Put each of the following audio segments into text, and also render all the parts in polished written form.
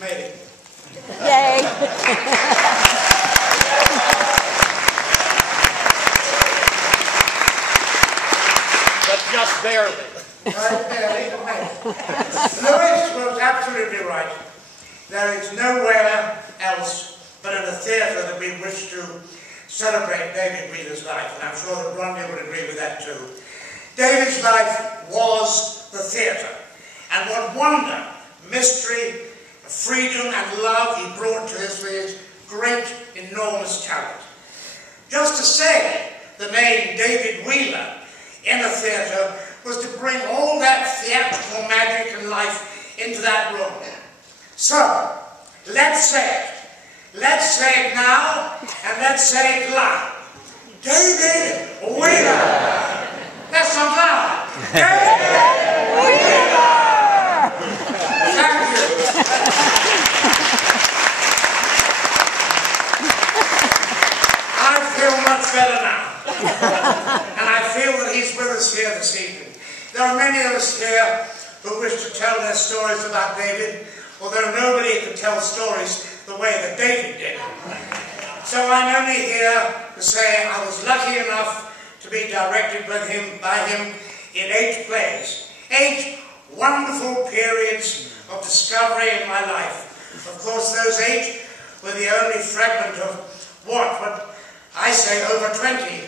Made it. Yay! But just barely. Right, barely, but made it. Lewis was absolutely right. There is nowhere else but in a theatre that we wish to celebrate David Wheeler's life, and I'm sure that Ronja would agree with that too. David's life was the theatre, and what wonder, mystery, freedom and love he brought to his great, enormous talent. Just to say the name David Wheeler in a theatre was to bring all that theatrical magic and life into that room. So, let's say it. Let's say it now, and let's say it loud. David Wheeler! That's not loud. David Wheeler! Thank you. I feel much better now. And I feel that he's with us here this evening. There are many of us here who wish to tell their stories about David, although nobody can tell stories the way that David did. So I'm only here to say I was lucky enough to be directed by him in 8 plays. 8 wonderful periods of discovery in my life. Of course, those 8 were the only fragment of what I say over 20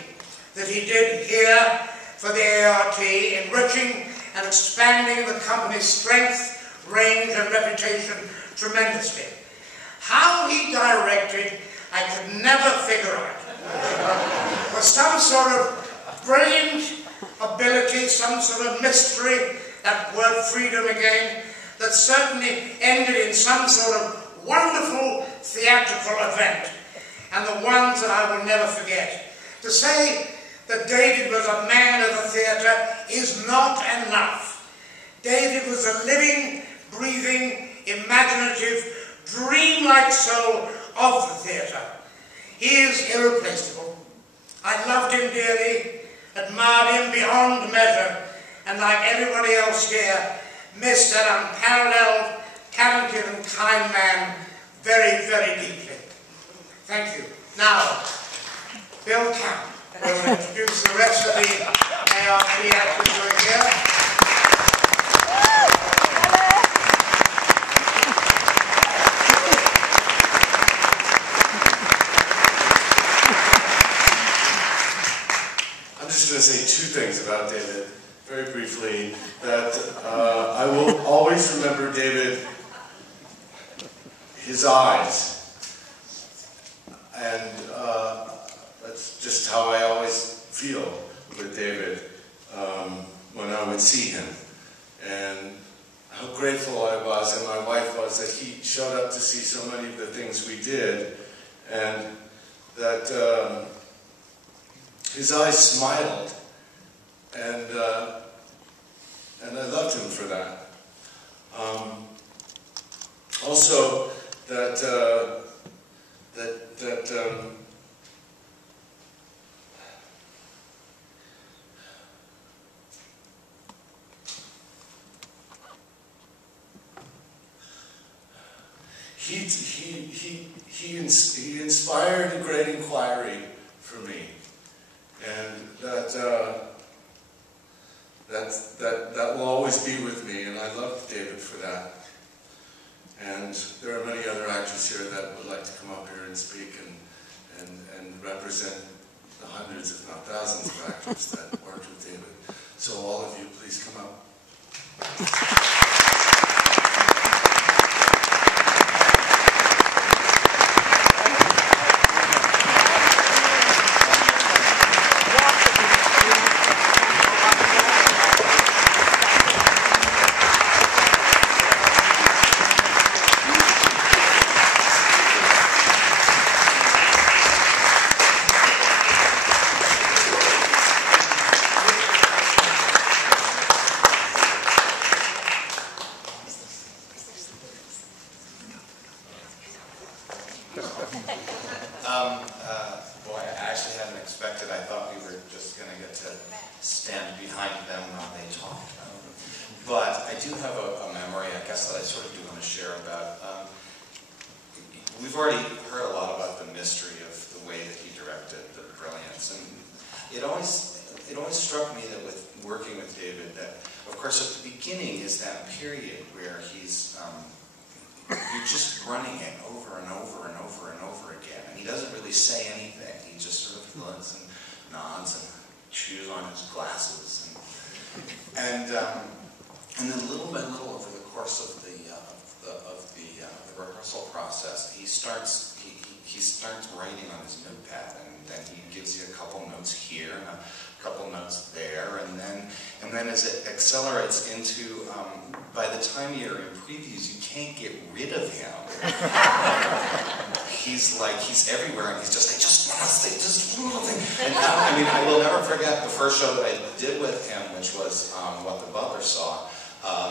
that he did here for the ART, enriching and expanding the company's strength, range and reputation tremendously. How he directed, I could never figure out. Was some sort of brilliant ability, some sort of mystery, that word freedom again, that certainly ended in some sort of wonderful theatrical event, and the ones that I will never forget. To say that David was a man of the theatre is not enough. David was a living, breathing, imaginative, dreamlike soul of the theatre. He is irreplaceable. I loved him dearly, admired him beyond measure, and like everybody else here, missed that unparalleled, talented and kind man very, very deeply. Thank you. Now, Bill Camp will introduce the rest of the ART actors who are here. I'm just going to say 2 things about David, very briefly, that I will always remember David, his eyes, and that's just how I always feel with David when I would see him, and how grateful I was and my wife was that he showed up to see so many of the things we did, and that his eyes smiled, and I loved him for that. Also, that he inspired a great inquiry for me, and that will always be with me, and I love David for that. And there are many other actors here that would like to come up here and speak and represent the hundreds, if not thousands, of actors that worked with David. So all of you, please come up. a memory, I guess, that I sort of do want to share about. We've already heard a lot about the mystery of the way that he directed, the brilliance, and it always struck me that with working with David, that of course at the beginning is that period where he's you're just running it over and over and over and over again, and he doesn't really say anything. He just sort of nods and chews on his glasses, and then little by little over the course of the rehearsal process, he starts writing on his notepad, and then he gives you a couple notes here and a couple notes there, and then as it accelerates into, by the time you're in previews, you can't get rid of him. He's everywhere, and he's just, I just want to say this little thing. And now, I mean, I will never forget the first show that I did with him, which was What the Butler Saw.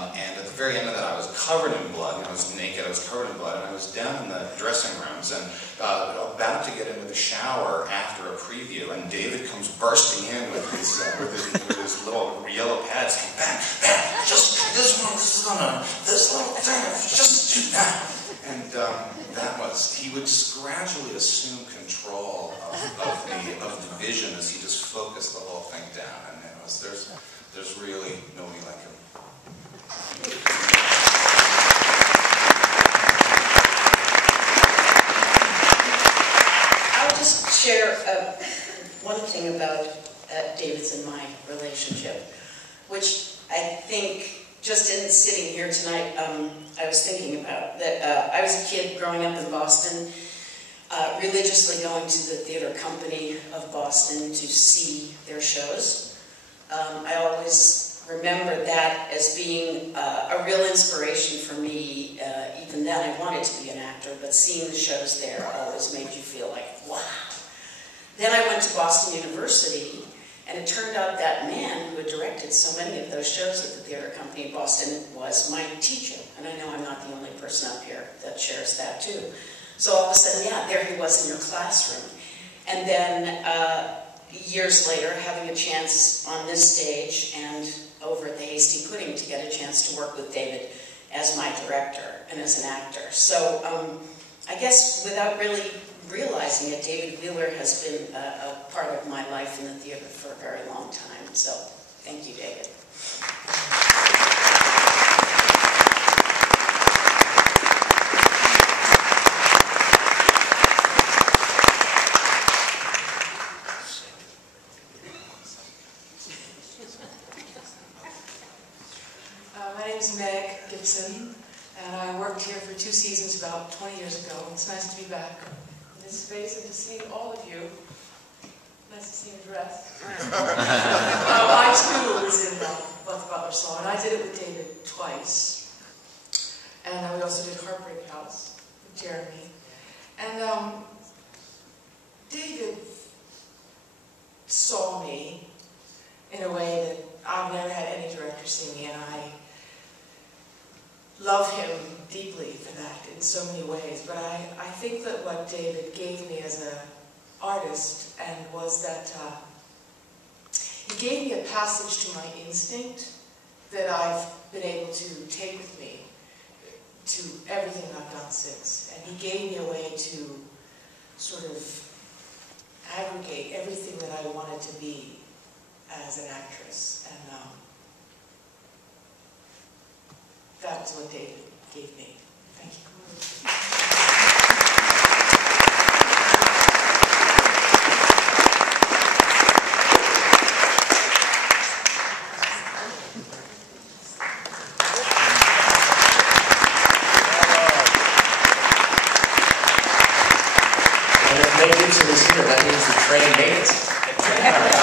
And at the very end of that, I was covered in blood, and I was naked, I was covered in blood, and I was down in the dressing rooms, and about to get into the shower after a preview, and David comes bursting in with his little yellow pad saying, "Ben, just this little thing, just do that." And he would just gradually assume control of the vision as he just focused the whole thing down, and there's really nobody like him. I'll just share one thing about David's and my relationship, which I think, just in sitting here tonight, I was thinking about that. I was a kid growing up in Boston, religiously going to the theater company of Boston to see their shows. I always remember that as being a real inspiration for me. Even then, I wanted to be an actor, but seeing the shows there always made you feel like, wow. Then I went to Boston University, and it turned out that man who had directed so many of those shows at the theater company in Boston was my teacher. And I know I'm not the only person up here that shares that too. So all of a sudden, yeah, there he was in your classroom. And then years later, having a chance on this stage and over at the Hasty Pudding to get a chance to work with David as my director and as an actor. So I guess without really realizing it, David Wheeler has been a part of my life in the theater for a very long time. So thank you, David. My name is Meg Gibson, and I worked here for 2 seasons about 20 years ago. It's nice to be back in this space and to see all of you. Nice to see you dressed. I too was in What the Butler Saw, and I did it with David twice. And we also did Heartbreak House with Jeremy. And David saw me in a way that I've never had any director see me, and I love him deeply for that in so many ways. But I think that what David gave me as an artist was that he gave me a passage to my instinct that I've been able to take with me to everything I've done since. And he gave me a way to sort of aggregate everything that I wanted to be as an actress. And that was what David gave me. Thank you. And if Meg Gibson is here, that means the train made it.